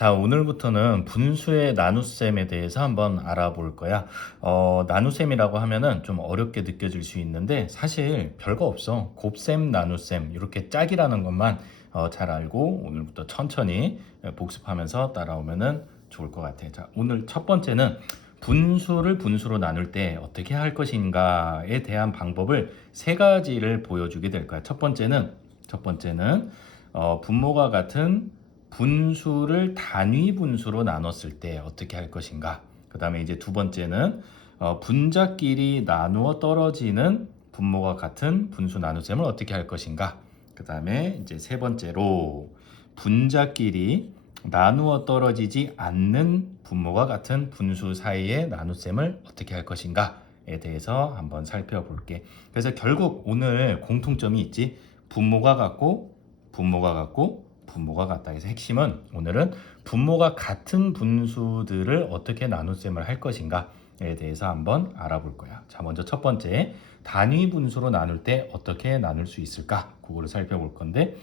자, 오늘부터는 분수의 나눗셈에 대해서 한번 알아볼 거야. 나눗셈이라고 하면은 좀 어렵게 느껴질 수 있는데 사실 별거 없어. 곱셈, 나눗셈 이렇게 짝이라는 것만 잘 알고 오늘부터 천천히 복습하면서 따라오면은 좋을 것 같아. 자, 오늘 첫 번째는 분수를 분수로 나눌 때 어떻게 할 것인가에 대한 방법을 세 가지를 보여주게 될 거야. 첫 번째는 분모가 같은 분수를 단위 분수로 나눴을 때 어떻게 할 것인가. 그 다음에 이제 두 번째는 분자끼리 나누어 떨어지는 분모가 같은 분수 나눗셈을 어떻게 할 것인가. 그 다음에 이제 세 번째로 분자끼리 나누어 떨어지지 않는 분모가 같은 분수 사이의 나눗셈을 어떻게 할 것인가에 대해서 한번 살펴볼게. 그래서 결국 오늘 공통점이 있지. 분모가 같다. 그래서 핵심은 오늘은 분모가 같은 분수들을 어떻게 나눗셈을 할 것인가에 대해서 한번 알아볼 거야. 자, 먼저 첫 번째, 단위 분수로 나눌 때 어떻게 나눌 수 있을까? 그거를 살펴볼 건데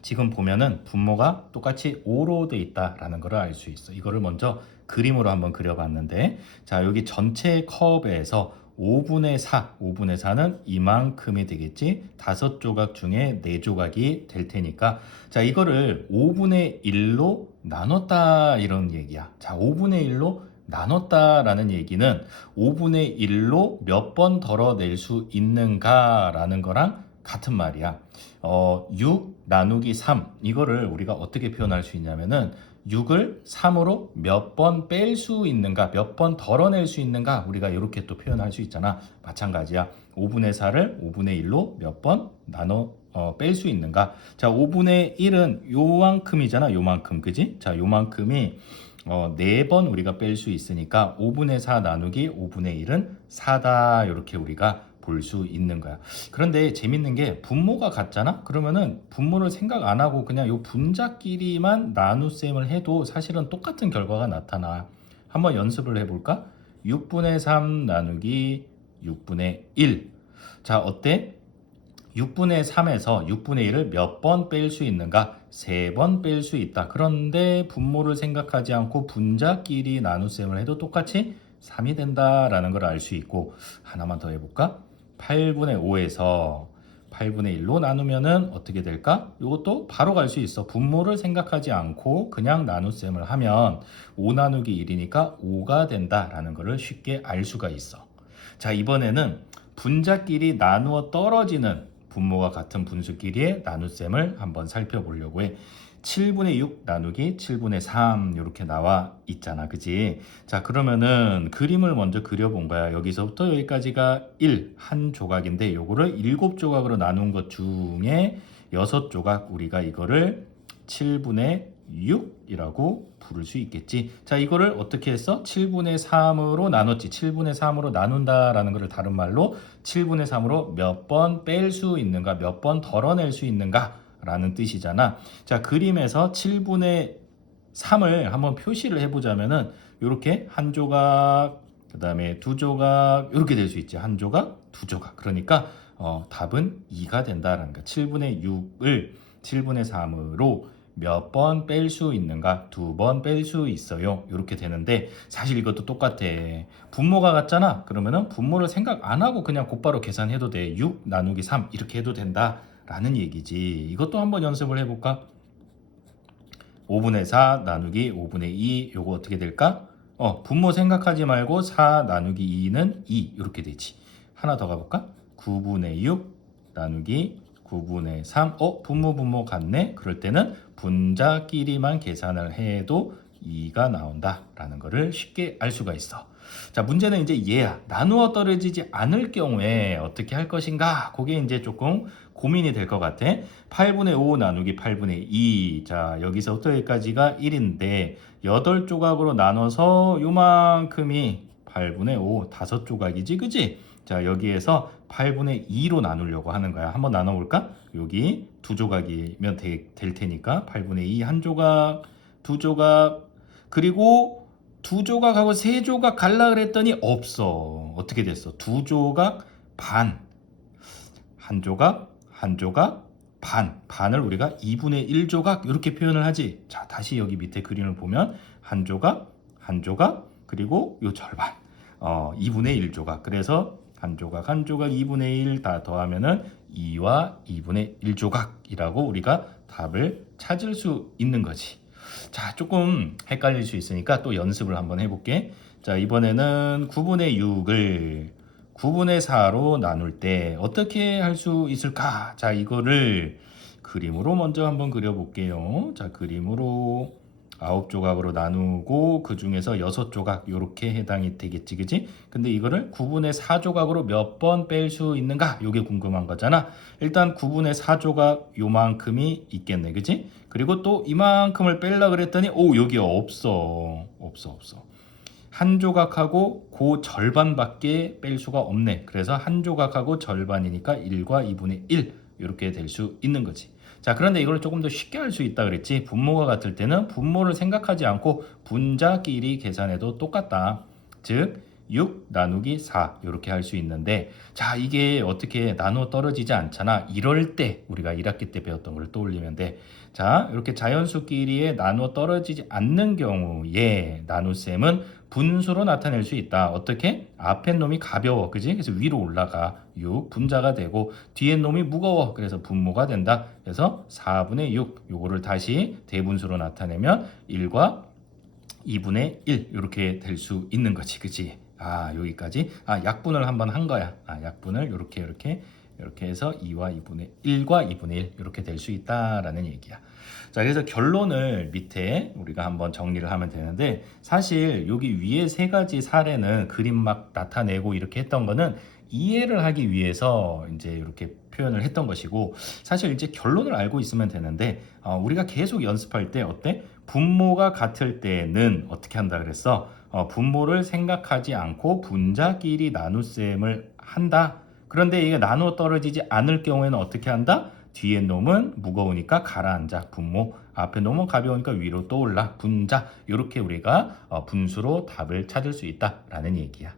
지금 보면은 분모가 똑같이 5로 돼 있다라는 걸 알 수 있어. 이거를 먼저 그림으로 한번 그려봤는데, 자, 여기 전체 컵에서 5분의 4는 이만큼이 되겠지. 5조각 중에 4조각이 될 테니까, 자, 이거를 5분의 1로 나눴다 이런 얘기야. 자, 5분의 1로 나눴다라는 얘기는 5분의 1로 몇 번 덜어낼 수 있는가라는 거랑 같은 말이야. 6 나누기 3 이거를 우리가 어떻게 표현할 수 있냐면은 6을 3으로 몇 번 뺄 수 있는가, 몇 번 덜어낼 수 있는가, 우리가 이렇게 또 표현할 수 있잖아. 마찬가지야. 5분의 4를 5분의 1로 몇 번 나눠 뺄 수 있는가. 자, 5분의 1은 요만큼이잖아. 요만큼, 그지? 자, 요만큼이 4번 우리가 뺄 수 있으니까 5분의 4 나누기 5분의 1은 4다. 이렇게 우리가 볼 수 있는 거야. 그런데 재밌는 게 분모가 같잖아? 그러면은 분모를 생각 안 하고 그냥 요 분자끼리만 나눗셈을 해도 사실은 똑같은 결과가 나타나. 한번 연습을 해볼까? 6분의 3 나누기 6분의 1. 자, 어때? 6분의 3에서 6분의 1을 몇 번 뺄 수 있는가? 3번 뺄 수 있다. 그런데 분모를 생각하지 않고 분자끼리 나눗셈을 해도 똑같이 3이 된다라는 걸 알 수 있고, 하나만 더 해볼까? 8분의 5에서 8분의 1로 나누면은 어떻게 될까? 이것도 바로 갈 수 있어. 분모를 생각하지 않고 그냥 나눗셈을 하면 5 나누기 1이니까 5가 된다라는 것을 쉽게 알 수가 있어. 자, 이번에는 분자끼리 나누어 떨어지는 분모가 같은 분수끼리의 나눗셈을 한번 살펴보려고 해. 7분의 6 나누기 7분의 3 이렇게 나와 있잖아. 그지? 자, 그러면은 그림을 먼저 그려본 거야. 여기서부터 여기까지가 1, 한 조각인데 요거를 7조각으로 나눈 것 중에 6조각, 우리가 이거를 7분의 6이라고 부를 수 있겠지. 자, 이거를 어떻게 했어? 7분의 3으로 나눴지. 7분의 3으로 나눈다라는 것을 다른 말로 7분의 3으로 몇 번 뺄 수 있는가, 몇 번 덜어낼 수 있는가 라는 뜻이잖아. 자, 그림에서 7분의 3을 한번 표시를 해보자면은 이렇게 한 조각, 그 다음에 두 조각 이렇게 될 수 있지. 한 조각, 두 조각. 그러니까 답은 2가 된다라는 거야. 7분의 6을 7분의 3으로 몇 번 뺄 수 있는가? 2번 뺄 수 있어요. 이렇게 되는데 사실 이것도 똑같아. 분모가 같잖아. 그러면은 분모를 생각 안 하고 그냥 곧바로 계산해도 돼. 6 나누기 3 이렇게 해도 된다 라는 얘기지. 이것도 한번 연습을 해볼까? 5분의 4 나누기 5분의 2 요거 어떻게 될까? 분모 생각하지 말고 4 나누기 2는 2 이렇게 되지. 하나 더 가볼까? 9분의 6 나누기 9분의 3. 분모 같네. 그럴 때는 분자끼리만 계산을 해도 2가 나온다라는 것을 쉽게 알 수가 있어. 자, 문제는 이제 얘야. 나누어 떨어지지 않을 경우에 어떻게 할 것인가? 그게 이제 조금 고민이 될 것 같아. 8분의 5 나누기 8분의 2. 자, 여기서부터 여기까지가 1인데 8조각으로 나눠서 요만큼이 8분의 5, 5조각이지, 그지? 자, 여기에서 8분의 2로 나누려고 하는 거야. 한번 나눠볼까? 여기 2조각이면 될 테니까 8분의 2, 한 조각, 두 조각, 그리고 두 조각하고 세 조각 갈라 그랬더니 없어. 어떻게 됐어? 두 조각 반. 한 조각, 한 조각, 반을 우리가 2분의 1조각 이렇게 표현을 하지. 자, 다시 여기 밑에 그림을 보면 한 조각, 한 조각, 그리고 요 절반. 2분의 1조각. 그래서 한 조각, 한 조각 2분의 1 다 더하면은 2와 2분의 1조각이라고 우리가 답을 찾을 수 있는 거지. 자, 조금 헷갈릴 수 있으니까 또 연습을 한번 해볼게. 자, 이번에는 9분의 6을 9분의 4로 나눌 때 어떻게 할 수 있을까? 자, 이거를 그림으로 먼저 한번 그려볼게요. 자, 그림으로 9조각으로 나누고 그 중에서 6조각 이렇게 해당이 되겠지, 그지? 근데 이거를 9분의 4조각으로 몇 번 뺄 수 있는가? 이게 궁금한 거잖아. 일단 9분의 4조각 요만큼이 있겠네, 그지? 그리고 또 이만큼을 뺄라 그랬더니 여기 없어. 한 조각하고 그 절반밖에 뺄 수가 없네. 그래서 한 조각하고 절반이니까 1과 2분의 1 이렇게 될 수 있는 거지. 자, 그런데 이걸 조금 더 쉽게 할 수 있다 그랬지. 분모가 같을 때는 분모를 생각하지 않고 분자끼리 계산해도 똑같다. 즉 6 나누기 4 이렇게 할 수 있는데, 자, 이게 어떻게 나누어 떨어지지 않잖아. 이럴 때 우리가 1학기 때 배웠던 걸 떠올리면 돼. 자, 이렇게 자연수끼리에 나누어 떨어지지 않는 경우에 나눗셈은 분수로 나타낼 수 있다. 어떻게? 앞에 놈이 가벼워, 그지? 그래서 위로 올라가 6 분자가 되고, 뒤에 놈이 무거워, 그래서 분모가 된다. 그래서 4분의 6 요거를 다시 대분수로 나타내면 1과 2분의 1 이렇게 될 수 있는 거지, 그지? 여기까지. 약분을 한번 한 거야. 약분을 이렇게 해서 2와 2분의 1과 2분의 1 이렇게 될 수 있다라는 얘기야. 자, 그래서 결론을 밑에 우리가 한번 정리를 하면 되는데, 사실 여기 위에 세 가지 사례는 그림 막 나타내고 이렇게 했던 거는 이해를 하기 위해서 이제 이렇게 표현을 했던 것이고, 사실 이제 결론을 알고 있으면 되는데, 우리가 계속 연습할 때 어때? 분모가 같을 때는 어떻게 한다 그랬어? 분모를 생각하지 않고 분자끼리 나눗셈을 한다. 그런데 이게 나누어 떨어지지 않을 경우에는 어떻게 한다? 뒤에 놈은 무거우니까 가라앉아, 분모. 앞에 놈은 가벼우니까 위로 떠올라, 분자. 이렇게 우리가 분수로 답을 찾을 수 있다라는 얘기야.